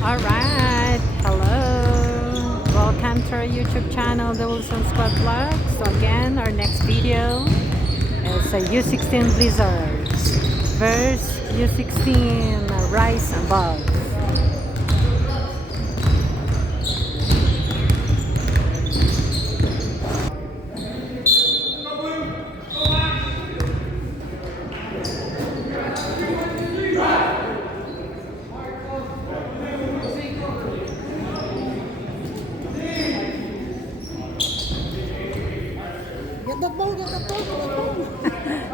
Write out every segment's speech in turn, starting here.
Alright, hello. Welcome to our YouTube channel, the Wilson Squad Vlog. So again, our next video is a U16 Blizzards versus U16 Rise Above.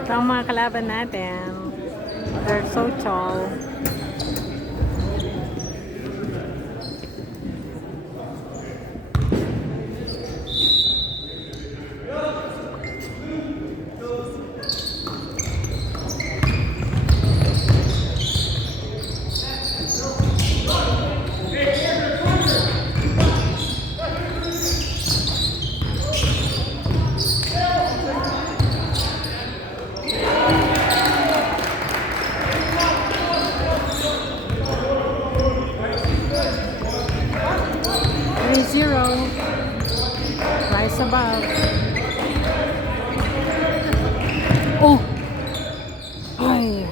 Ito ang mga kalaban natin. They're so tall. Rise above. Oh! Ay!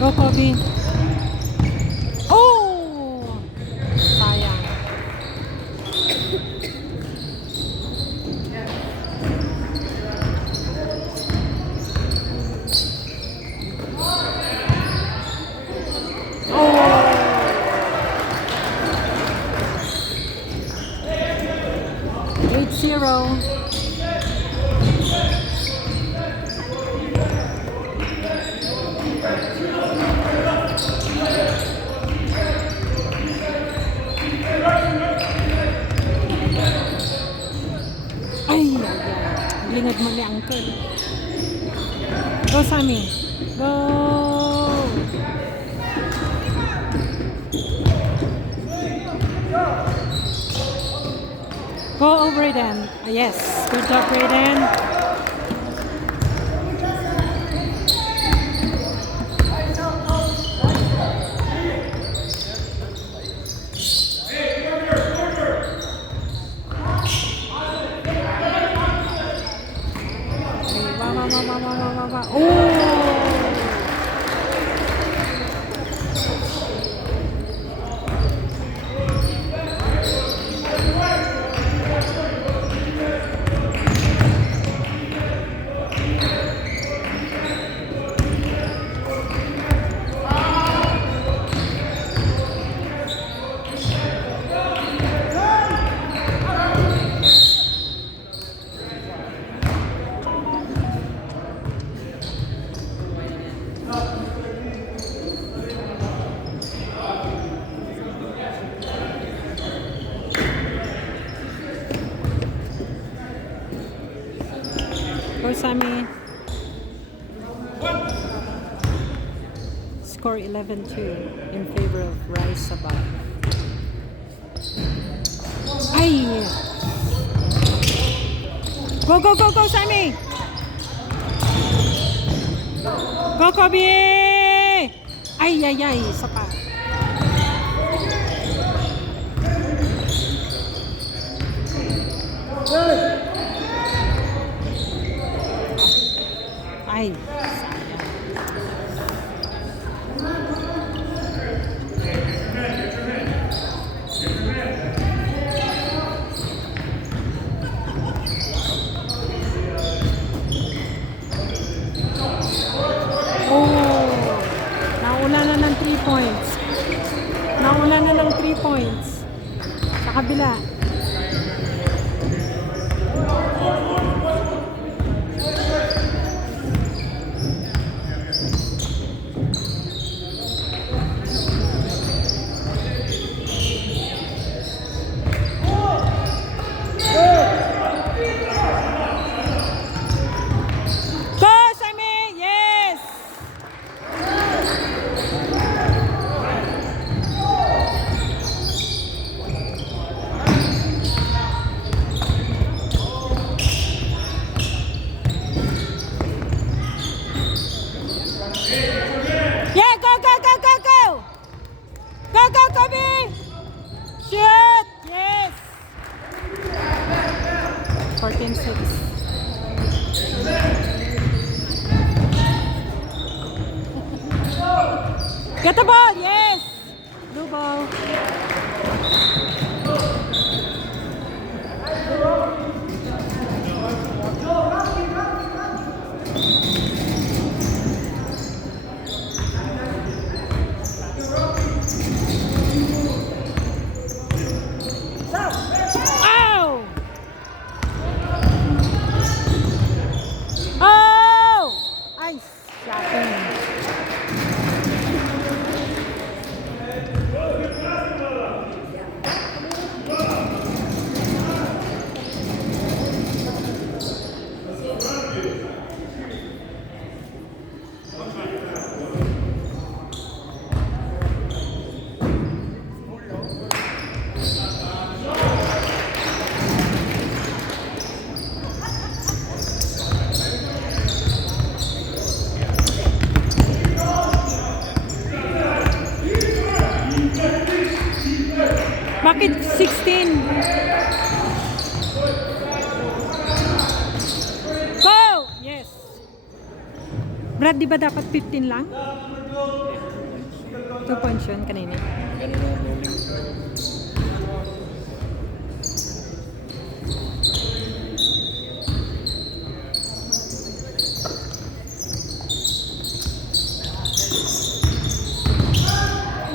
Go, Kobe! Oh! Sayang. Zero. Ay, lingad mo ni Uncle. Go, Sammy. Go. Go, Brayden. Yes, good job, Brayden. Go, Sammy. Score 11-2 in favor of Rise Above. Ay! Go, go, go, go, Sammy! Go, Kobe! Ay, ay, ay, isa pa. Ay, nauna na ng 3 points. Nauna na ng 3 points. Sa kabila. Yeah, go, go, go, go, go! Go, go, Kobe! Shoot! Yes! 14-6. Get the ball! Yes! Blue ball. Bakit 16? Go! Yes. Brad, di ba dapat 15 lang? 2 points yun kanina.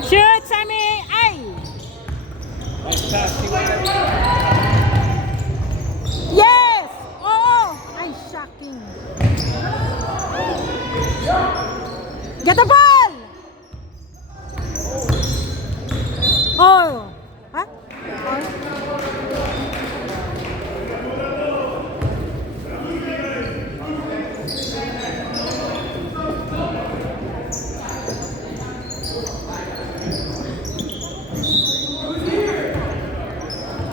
Shoot, Sammy! Ay! Yes! Oh! Ay, shocking. Get the ball! Oh! Huh?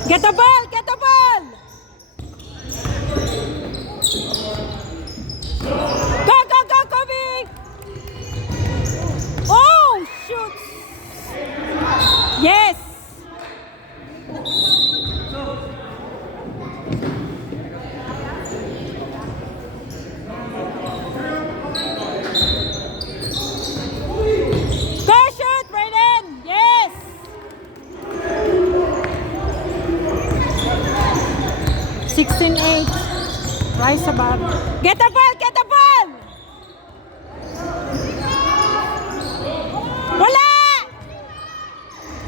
Get the ball! Get the ball! Go, go, go, Kobe! Oh, shoot! Yes! Go, shoot, Brayden! Yes! (16-8). Rise above. Get the ball! Get the ball! Wala!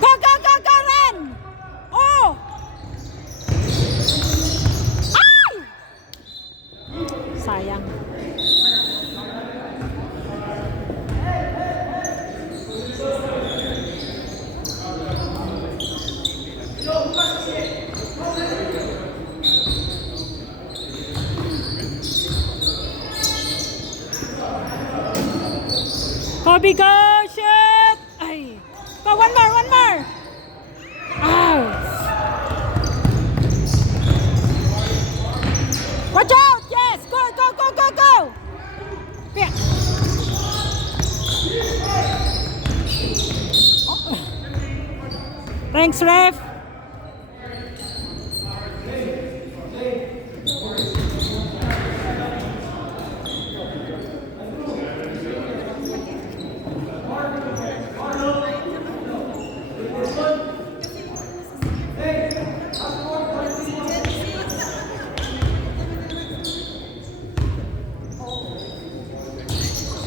Go, go, go, go, run! Oh! Ay! Sayang. Kobe, go! Shoot! Ay! Go, one more, one more! Out! Watch out! Yes! Go, go, go, go, go! Yeah. Oh. Thanks, ref!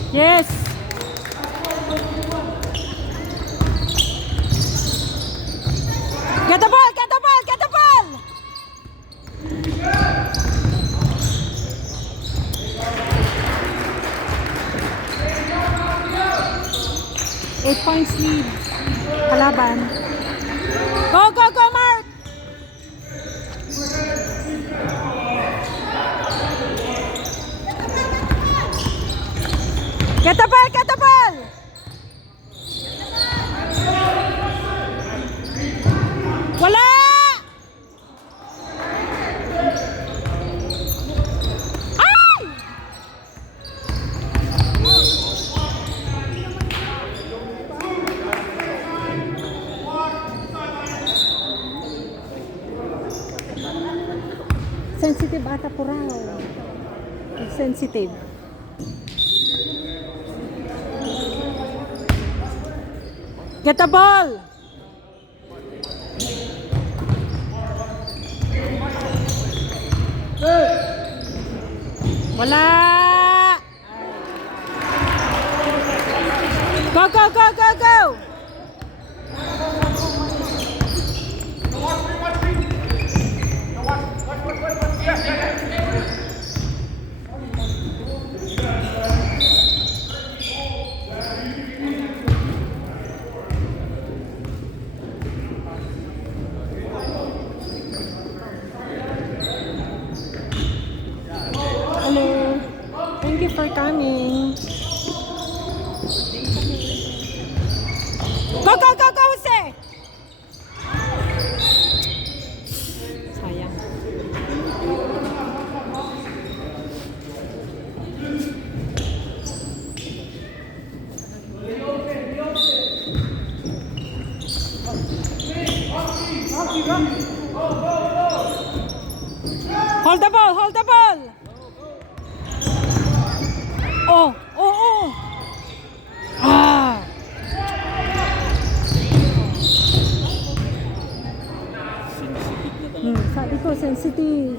Yes. Get the ball, get the ball, get the ball. 8 points lead. Kalaban. Go, go, go, Mark. Get the ball, get the ball! Wala! Ay! Sensitive ata po raw. Sensitive. Get the ball! Wala! Go, go, go, go, go! Hello. Thank you for coming. Go, go, go, go, Jose! Sayang. Hold the ball, hold the ball! Oh, oh, oh! Ah! Sabi ko, sensitive.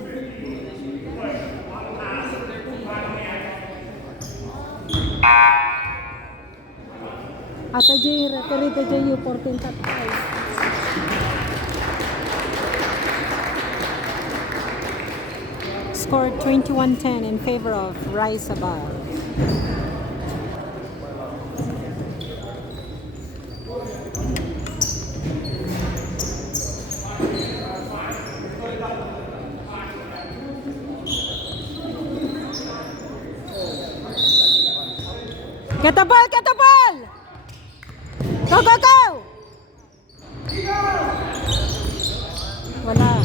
Ata J, referee to J, 14 tatay. Scored 21-10 in favor of Rise Above. Get the ball! Get the ball! Go, go, go! Wala.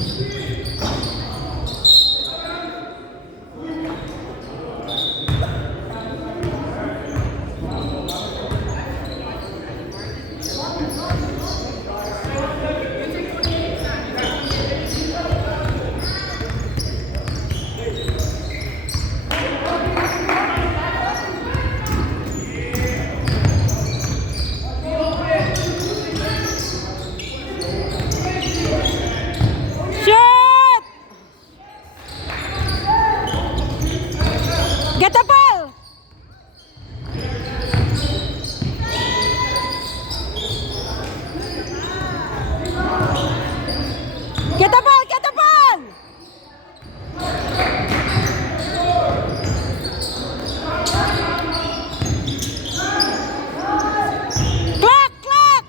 Get the ball! Get the ball! Get the ball! Clock! Clock!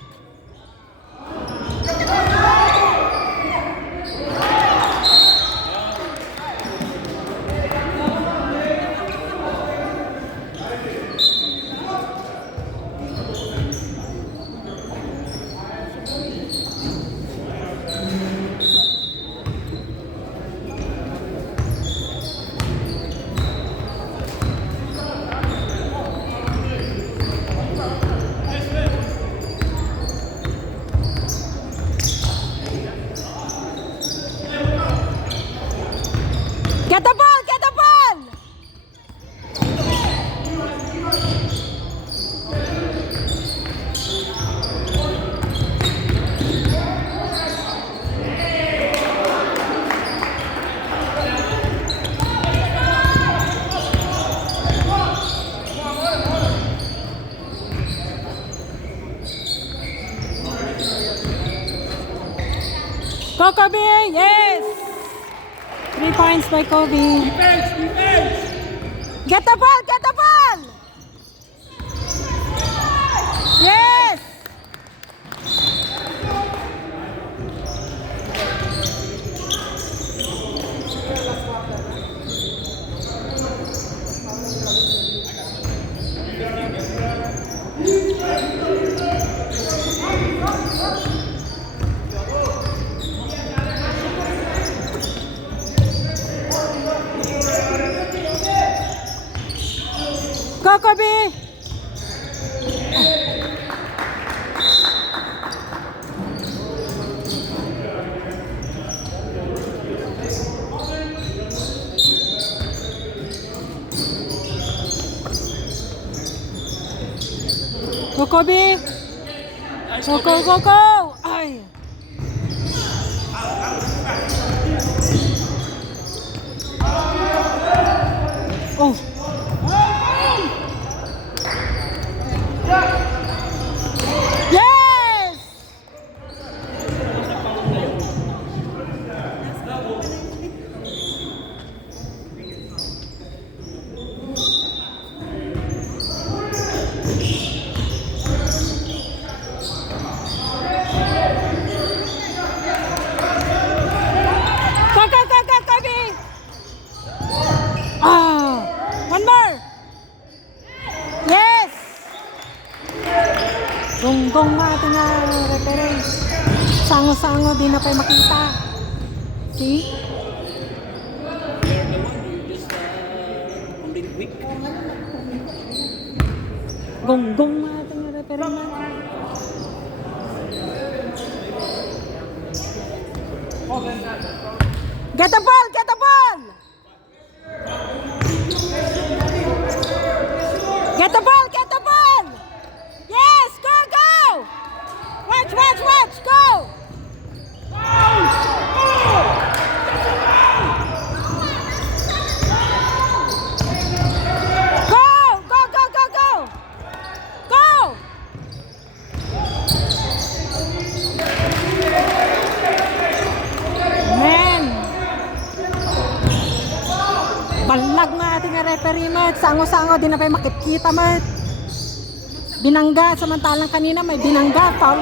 Get the ball! Get the ball! Go, Kobe! Yes! 3 points by Kobe. Defense, defense! Get the ball! Get the ball! Yes! Go, Kobe! Go, Kobe! Go, go, go, go! Ay! Oh! Yes! Go, go, go, go, Kobe! Ah! One more! Yes! Gonggong nga ating reference. Sango-sango, di na tayo makita. See? They're the one who just only week. Gonggong nga ating reference. Get the ball! Get the ball! Get the ball! Get the ball! Yes! Go! Go! Watch! Watch! Watch! Go! Go! Go! Go! Go! Go! Go! Man! Balag nga ating referee, mat. Sango-sango, di na pa makikita, mat. Binangga, samantalang kanina may binangga. Foul.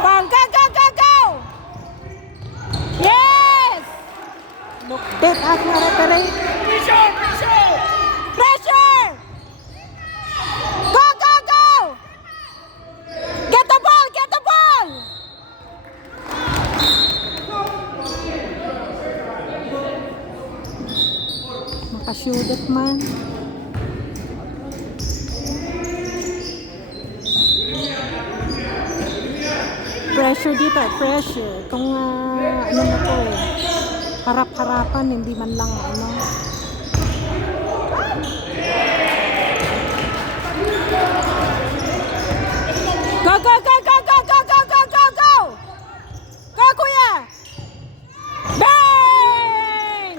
Foul. Go, go, go, go! Yes! Look, take out nga referee. Pressure! Pressure! Pressure! Go, go, go! Get the ball! Get the ball! Makashoot it man. Pressure dito, pressure. Kung ano na to eh. Harap-harapan, hindi man lang ano. Go, go, go, go, go, go, go, go, go, go! Go, kuya! Bang!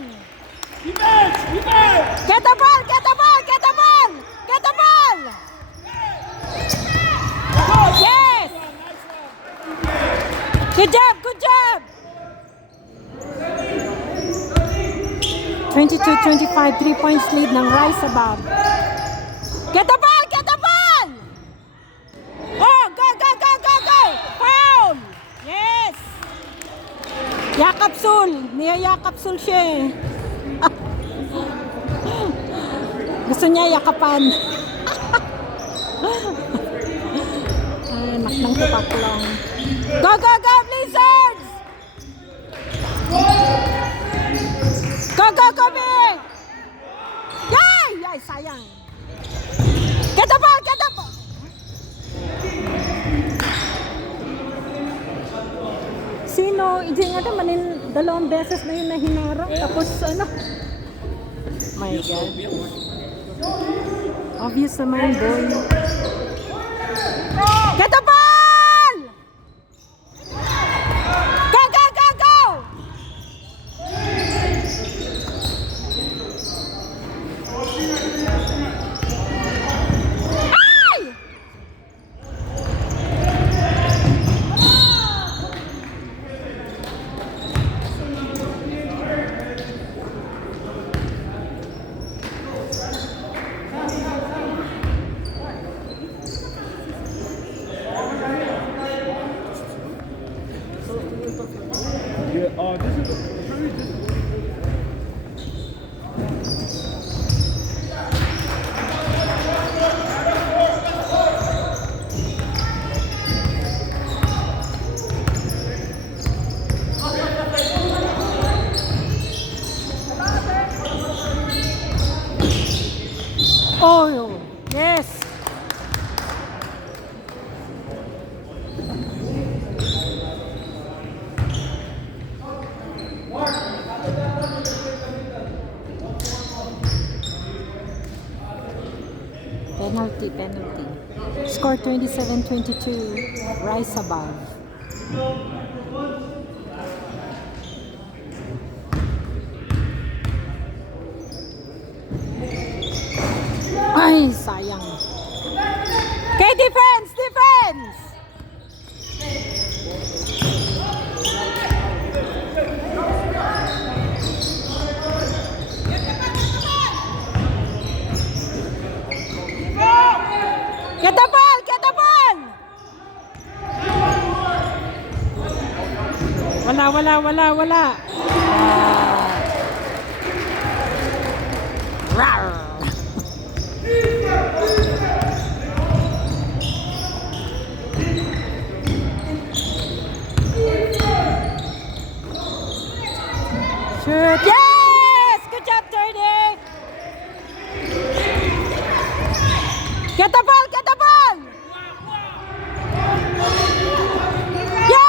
Defense! Defense! Get the ball! Get the ball! Get the ball! Get the ball! Yes! Good job! Good job! 22-25, 3 points lead ng Rise Above. Get the ball! Get the ball! Oh! Go! Go! Go! Go! Go! Foul! Yes! Yakapsul! Niyayakapsul siya eh. Gusto niya yakapan. Ay, anak ng tupaklong. Go, go, go, Blizzards! Go, go, Kobe! Yay! Yay, sayang. Get the ball, get the ball! Sino? Hindi nga naman, dalawang beses na yun na hinarang. Tapos ano? My God. Obvious naman, boy. Get the ball! Go, go, go, go! Ay! Score 27-22. Rise above. Ay, sayang. Okay, defense! Defense! Get the ball! Get the ball! Wala. Rawr. Shoot! Yes! Good job, 30! Get the ball! Get the ball! Yo!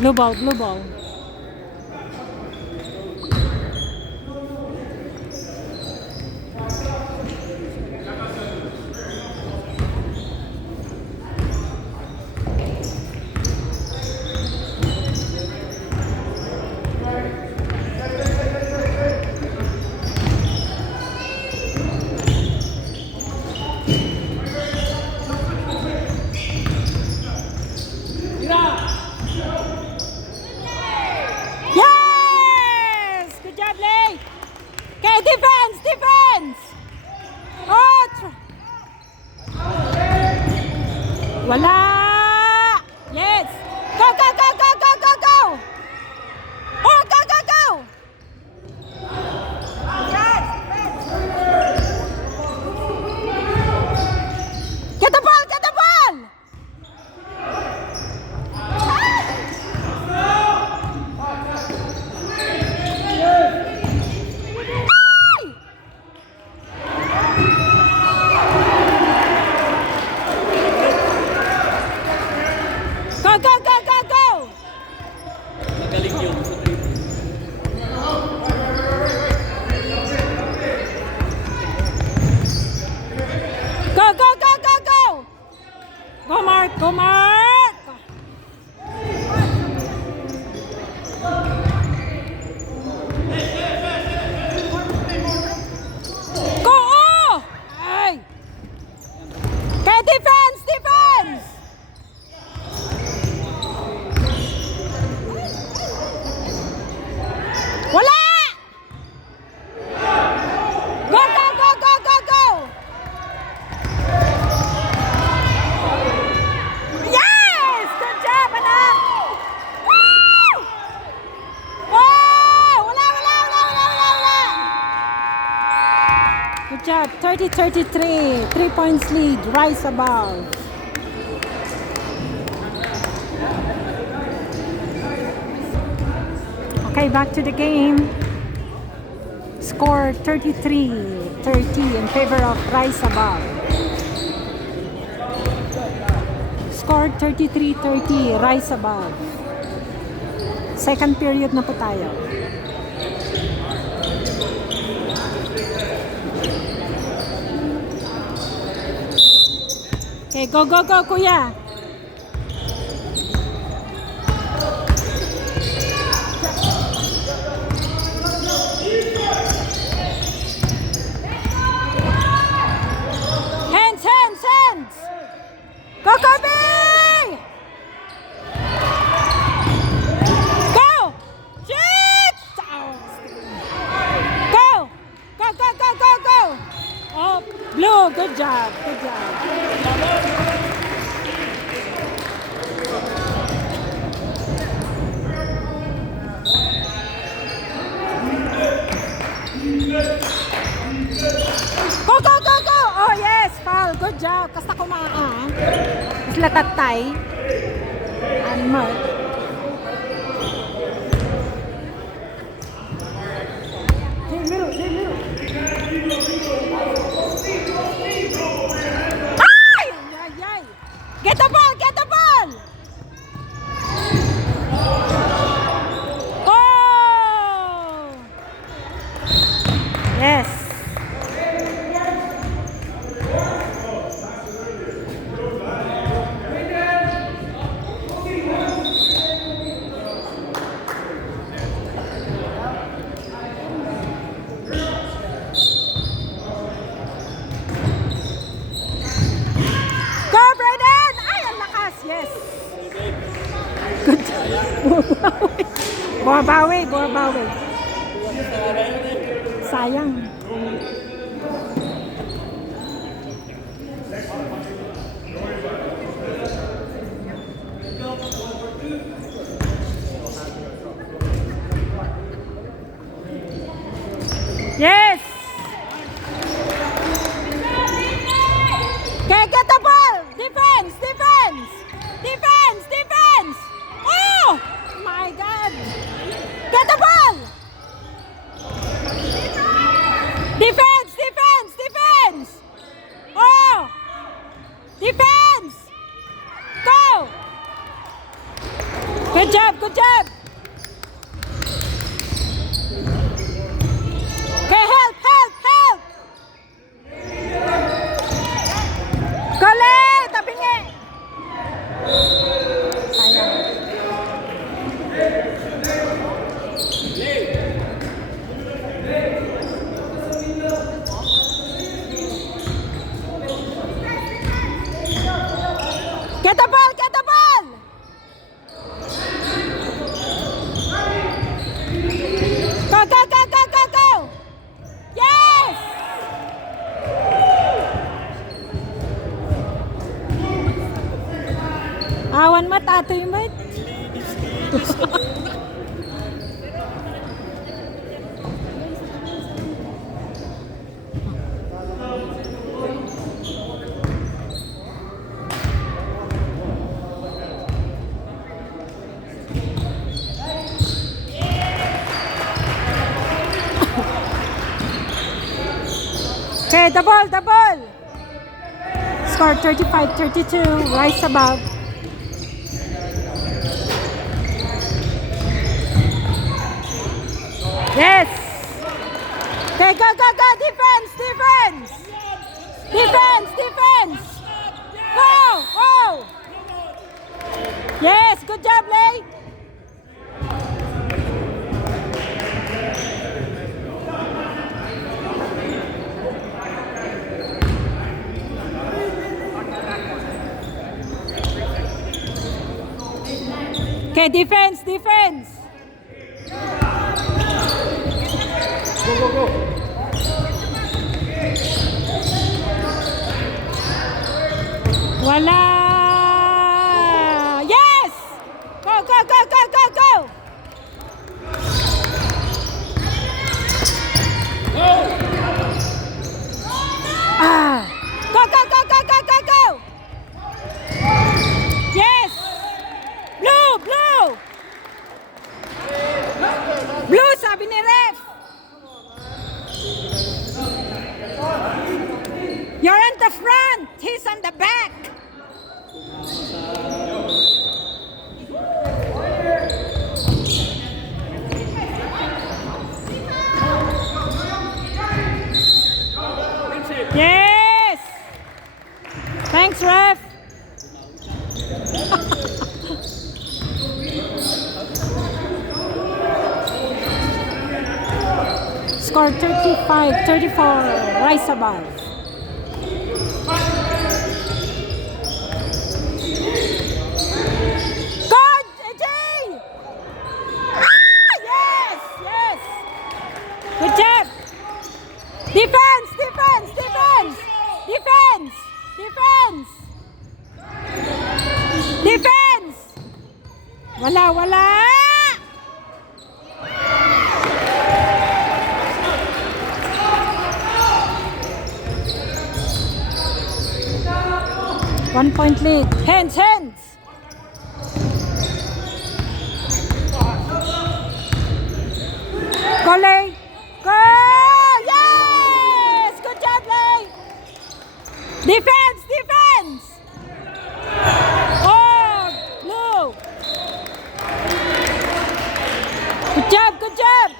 Blue ball, blue ball. Yes! Good job, Lay! Okay, defense! Defense! Oh! Wala! Yes! Go, go, go, go, go, go, go! Oh, go, go, go! Get the ball! Get the ball! Go, go, go, go, go! Magaling yung sa Go, go, go, go, go! Go, Mark! Go, Mark! Go! Oh! Ay! Okay, defense! Defense! Wala! Go, go, go, go, go, go! Yes! Good job, anak! Woo! Oh! Wala! Good job. 30-33. 3 points lead. Rise above. Okay, back to the game. Score 33-30 in favor of Rise Above. Score 33-30, Rise Above. Second period na po tayo. Okay, go, go, go, kuya. Hands! Go, Kobe! Go! Shoot! Go! Go! Oh, blue, good job. Go! Oh, yes, foul. Good job. Kasta kumaan. Isla tatay. And Mark. Ay! Get the ball! Oh! Yes. Babawi, babawi. Sayang. Yes! Okay, get the ball! Defense! Defense! Defense! Defense! Oh! My God! Get the ball! Defense! Defense! Defense! Oh! Defense! Go! Good job! Good job! Okay, help! Help! Help! Gole! Tabingi! Sayang. Get the ball! Get the ball! Go! Go! Go! Go! Go! Go! Yes! Awan mata ito yung mate. Okay, the ball, the ball. Score 35-32, rise above. Yes. Okay, go, go, go. Defense, defense. Defense, defense. Go, go. Yes, good job, Lay. Okay, defense, defense. Go, go, go. Wala. Yes. Go, go, go, go, go, go. Ah. Go, go, go, go, go, go, go. Yes. Blue, blue. Blue, sabi ni ref. You're on the front. He's on the back. Yes. Thanks, ref. Score 35-34, rise above. Good, AJ! Ah, yes, yes. Good job. Defense, defense, defense, defense, defense, defense. Wala, wala. One point lead. Hands, hands. Go, Lay. Go! Yes! Good job, Lay. Defense, defense. Oh, blue. Good job, good job.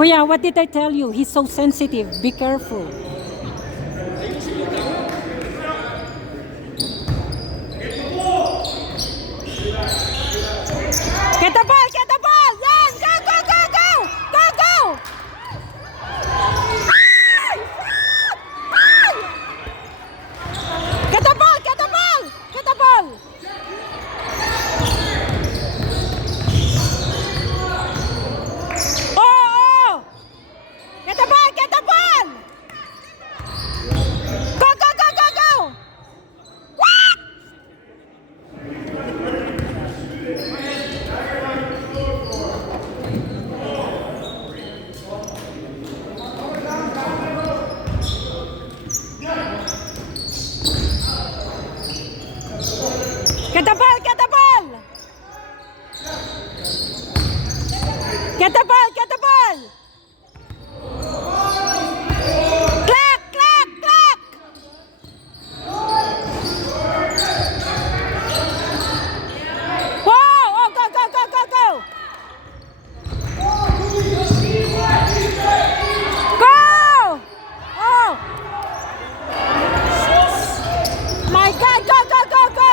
Kuya, what did I tell you? He's so sensitive. Be careful. Get the ball! Get the ball! Run! Go! Go! Go! Go! Go! Go! Get the ball! Get the ball! Get the ball! Oh! Oh! Get the ball! Get the ball! Go! Go! Go! Go! Go! What? Get the ball! Get the ball! Get the ball! Get the ball! Clap! Clap! Clap! Whoa! Oh, go! Go! Go! Go! Go! Go! Oh! My God! Go! Go! Go! Go!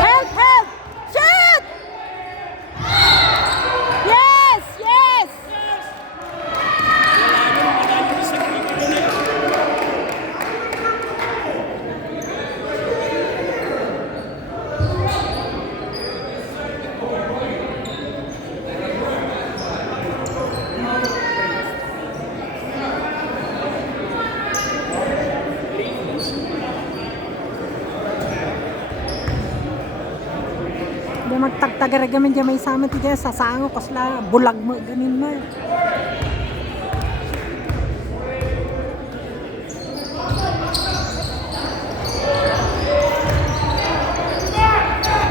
Help! Help! Shoot! Yes! Yes! Di magtagtagaragamin dyan may sama ti dyan sa sango kasla bulag mo ganin mo.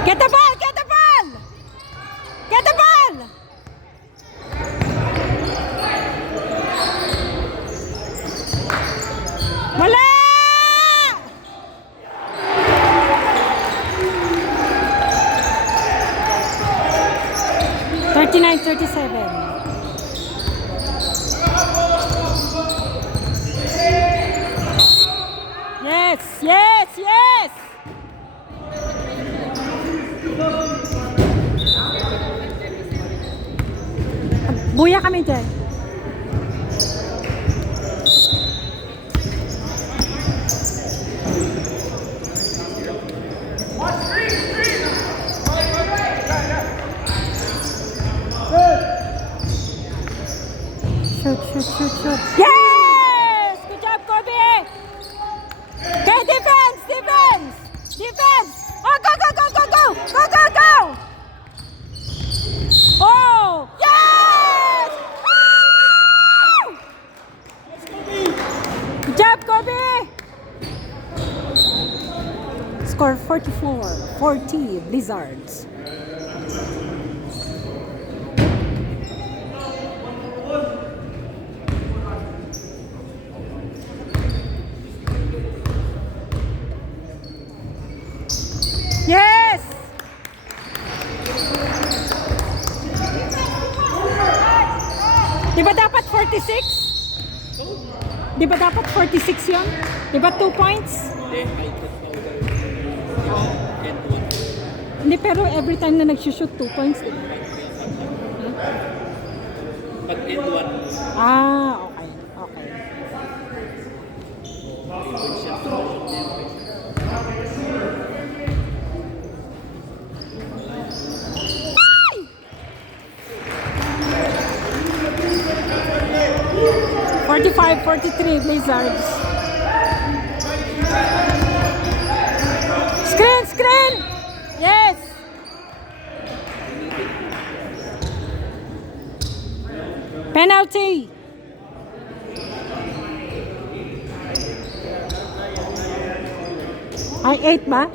Get the ball! Get the ball! Get the ball! Wala! 39-37. Yes, yes, yes. Buya kami dyan. Shoot, shoot, shoot, shoot. Yes! Good job, Kobe! Okay, defense, defense! Defense! Oh, go, go, go, go, go! Go, go, go! Oh! Yes! Woo! Good job, Kobe! Score 44-40 Blizzards. Yes! Di ba dapat 46? Di ba dapat 46 yun? Di ba 2 points? Hindi, pero every time na nag-shoot 2 points, di ba? Pag end one, Ah, okay. Okay. Ay! 45-43 Blizzards. screen! Yes! Penalty! Ay, 8 ba?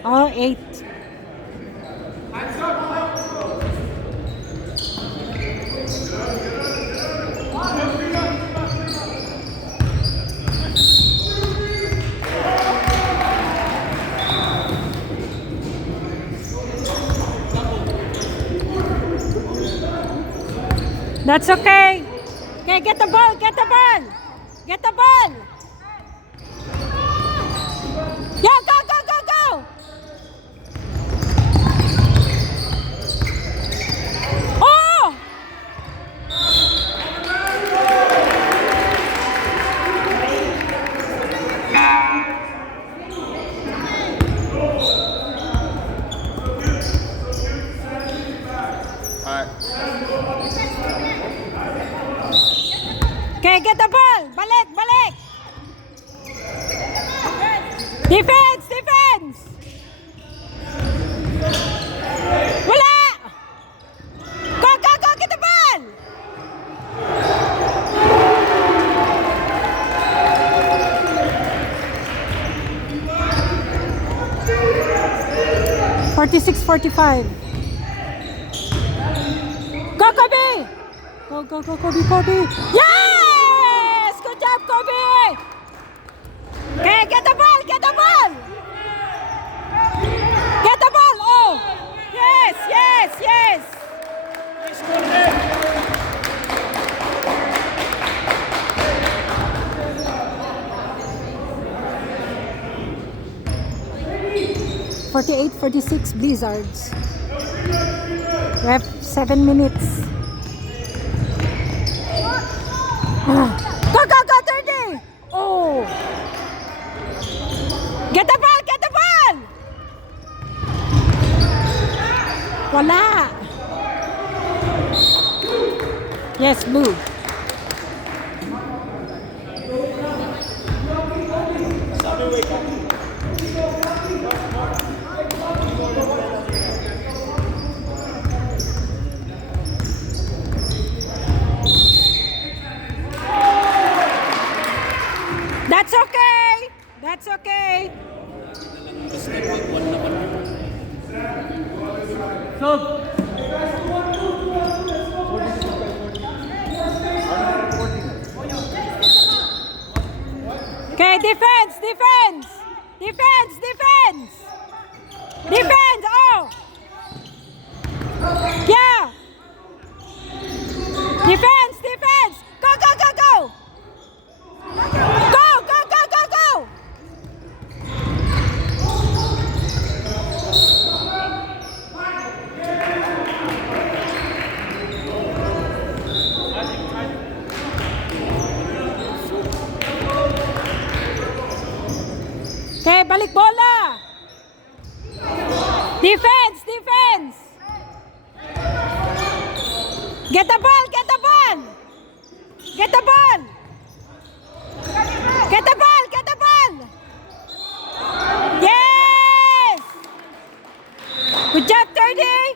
Oh, 8. That's okay. Okay, get the ball, get the ball. Get the ball. Yeah, go, go, go, go. Oh! Okay, get the ball. Balik, balik. Defense, defense. Wala. Go, go, go, get the ball. Forty-six, 45. Go, Kobe. Go, go, go, Kobe, Kobe. Yes! Good job, Kobe. Okay, get the ball, get the ball. Get the ball. Oh, yes, yes, yes. Forty-eight, 46 Blizzards. We have 7 minutes. Go, go, go, 30. Oh. Get the ball, get the ball. Wala. Yes, blue. That's okay. That's okay. Okay, defense, defense. Defense, defense. Defense. Oh. Yeah. Defense, defense. Go, go, go, go. Go, go, go, go, go. Okay, balik bola. Defense, defense. Get the ball, get the ball. Get the ball. Get the ball, get the ball. Yes. Good job, 30.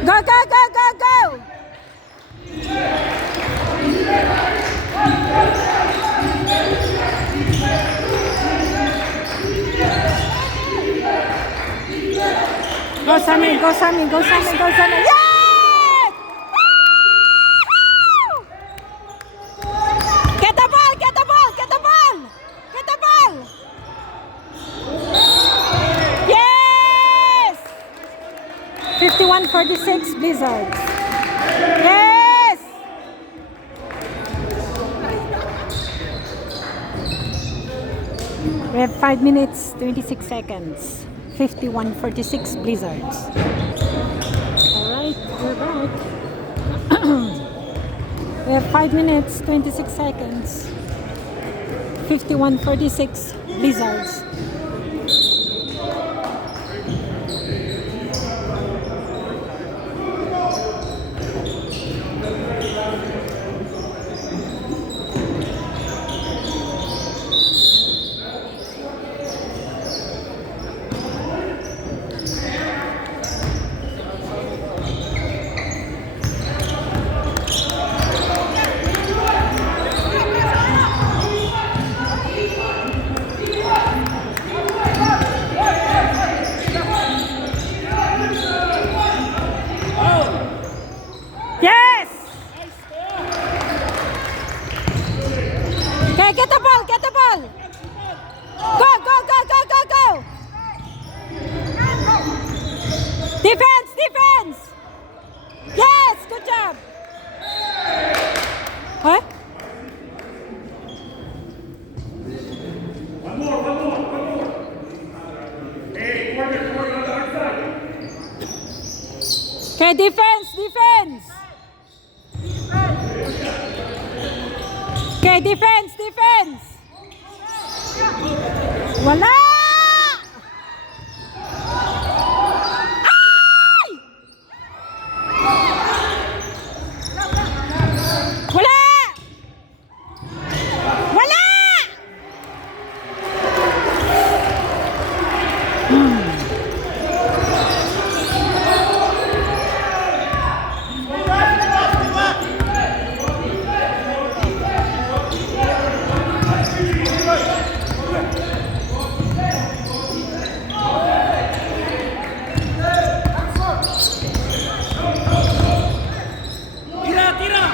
Go, go, go, go, go. Go, Sammy, go, Sammy, go, Sammy, go, Sammy. Yes! Woo! Get the ball, get the ball, get the ball. Get the ball. Yes! 51-46 Blizzards. Yes! We have 5 minutes, 26 seconds. 51-46 Blizzards. Alright, we're back. We have 5 minutes, 26 seconds. 51-46 Blizzards. Okay, defense, defense. Okay, defense, defense. Wala! Ay! Wala! Wala! Tira, tira!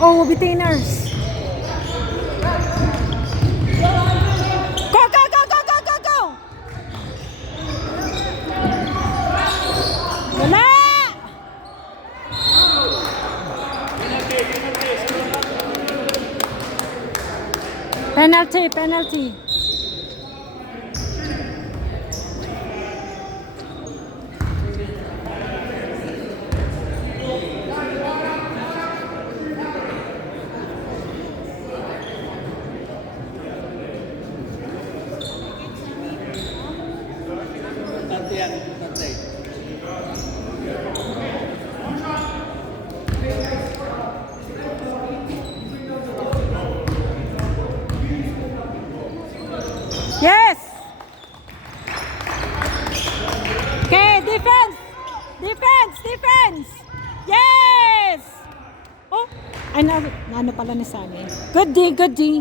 Oh, retainers. Go, go, go, go, go, go, go! Wala! Penalty, penalty. Tante yan, tante. Yes! Okay, defense! Defense! Defense! Yes! Oh, ano pala ni Sammy? Good D, good D.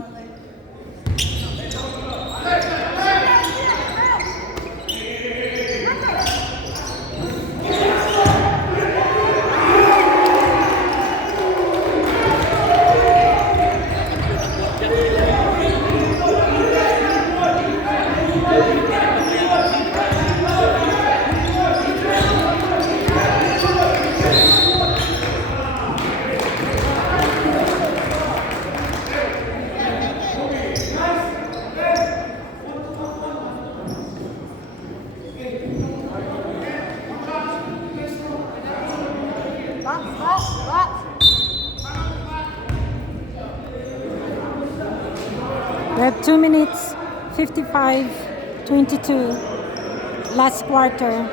We have 2 minutes, 55-22. Last quarter,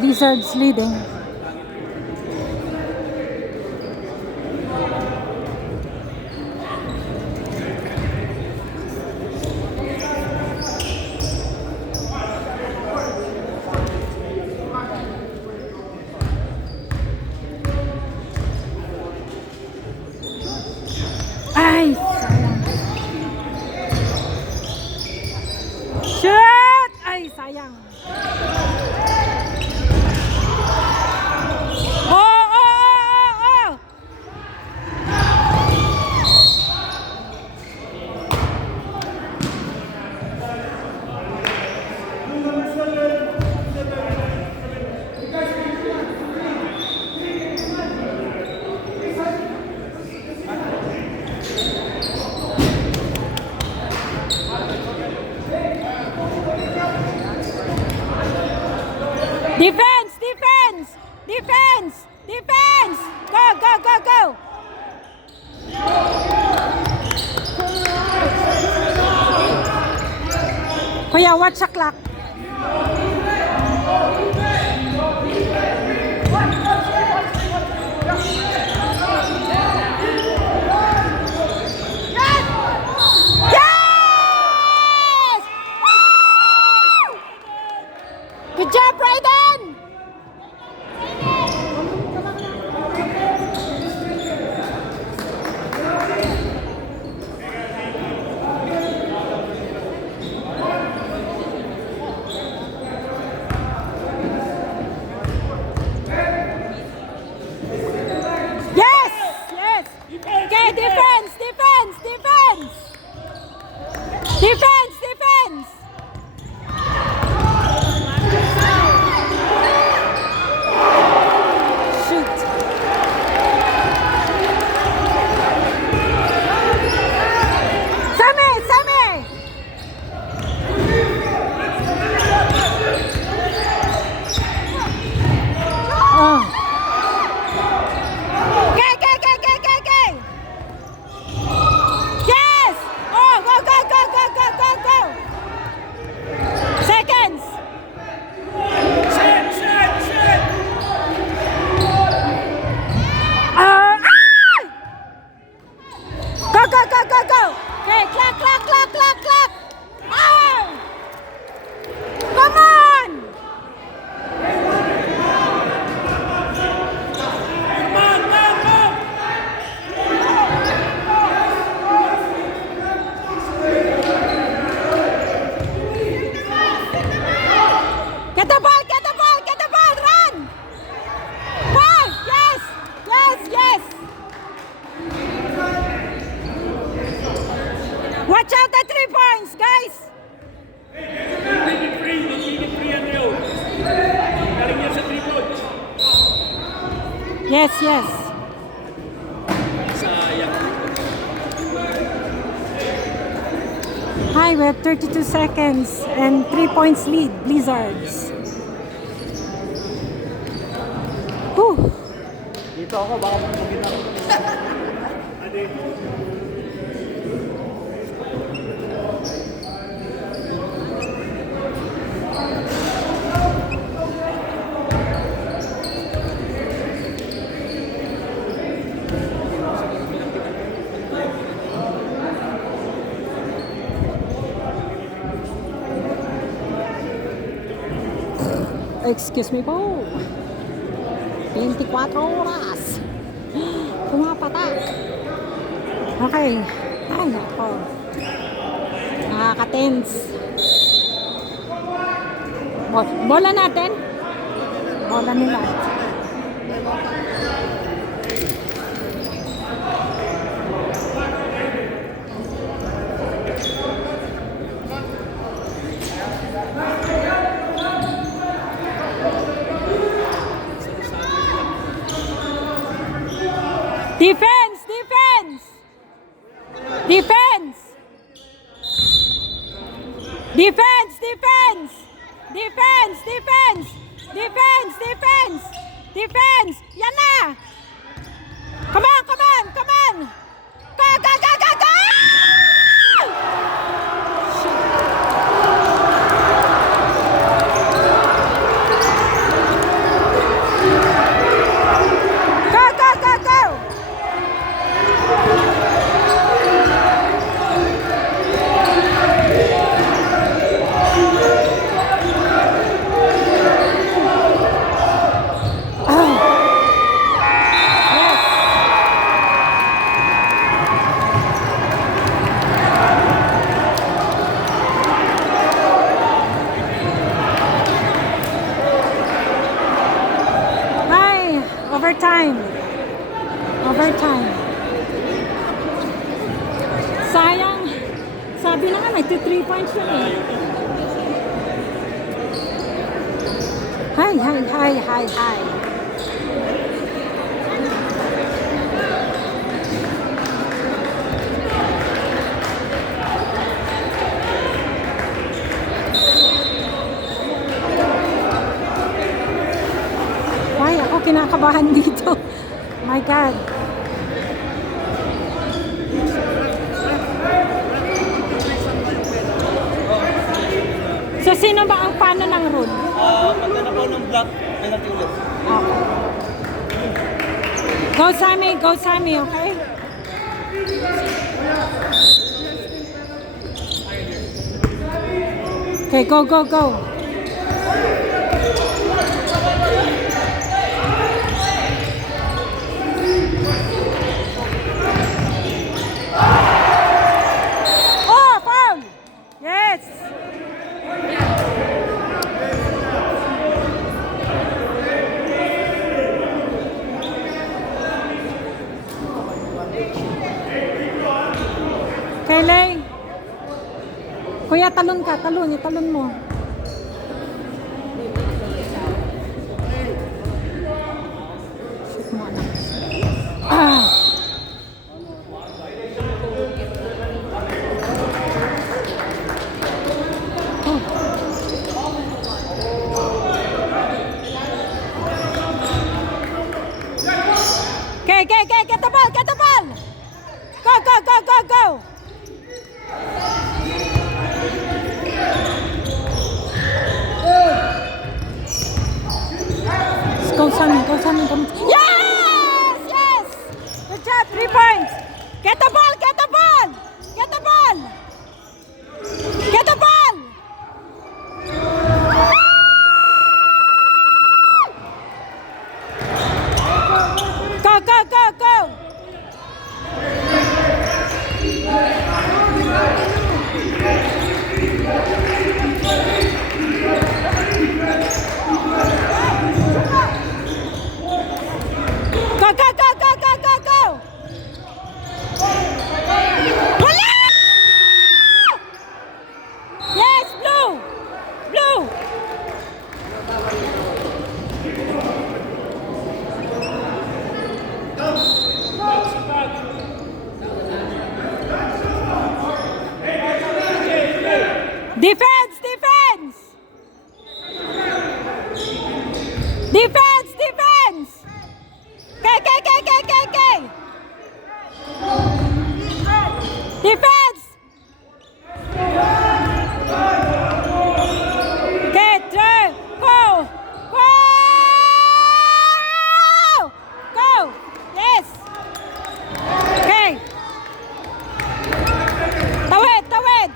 Blizzards leading. Ay, sayang. Shit! Ay, sayang. Oh, oh, oh, oh! Defense! Defense! Defense! Defense! Go, go, go, go! Kuya, watch the clock. Yes! Woo! Good job, Brayden! Yes! Yes! Okay, defense! Defense! Defense! Defense! Defense! Shoot! Sammy! Sammy! Watch out the 3 points, guys! Magiging free ang yun. Galing niya sa 3 points. Yes, yes. Sayang. Hi, we have 32 seconds and 3 points lead, Blizzards. Whew. Dito ako, baka magpagin ako. Excuse me po. 24 oras. Pumapatak. Okay. Ay, nako. Nakaka-tense. Bola natin. Bola nila. Defense! Defense! Defense! Defense! Defense! Defense! Defense! Defense! Defense! Defense! Yan na! Come on! Come on! Come on! Go! Go! Go! Go! Go! Go! Go! Go! Go! Overtime. Overtime. Sayang. Sabi na nga, may 3 points yun eh. Hi, hi, hi, hi, hi. Ay, ako kinakabahan dito. My God. So, sino ba ang paano ng rule? Pagka na po ng block, penalty ulit. Okay. Go Sammy, go Sammy, okay? Okay, go, go, go. Oh, foul! Yes! Kelly! Kuya, talon ka, talon, italon mo. Shoot mo, anak. Ah! Okay, get the ball, get the ball! Go, go, go, go, go! Defense! Defense! Defense! Defense! Okay, okay, okay, okay, okay, okay. Defense! Okay, through. Go! Go! Go! Yes! Okay. Tawid! Tawid!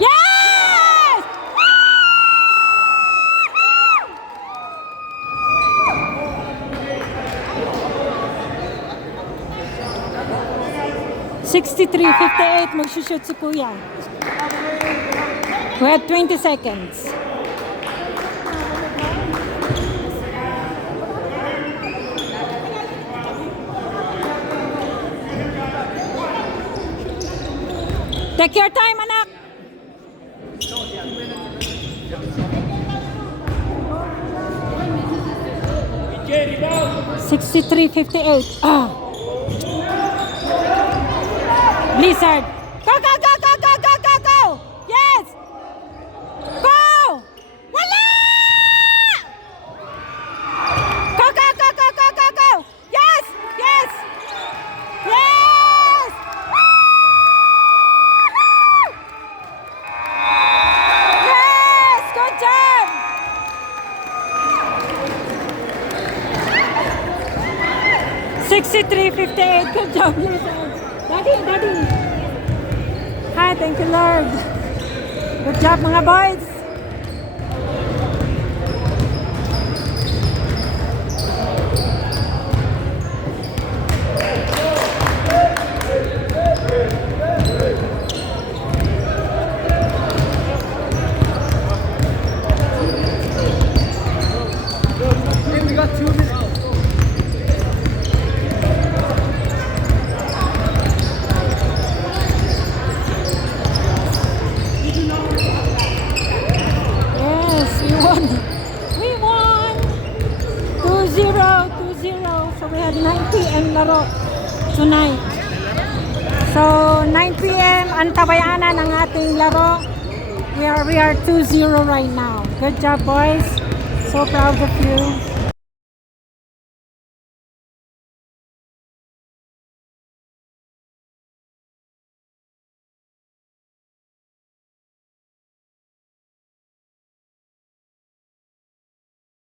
Yes! 63-58, magsushoot si Kuya. We have 20 seconds. Take your time, anak. Jerry, ball. 63-58. Blizzard. Go, go, go, go, go, go, go, go. Yes. Go. Wala. Go, go, go, go, go, go, go. Yes, yes. Yes. Yes, good job. $63.58. Good job, Blizzard. Daddy, Daddy. Hi, thank you, Lord. Good job, mga boys. We got 2 minutes. Yes, we won. We won. 2-0, 2-0. So we have 9 p.m. laro tonight. So 9 p.m. ang tabayanan ng ating laro. We are 2-0 right now. Good job, boys. So proud of you.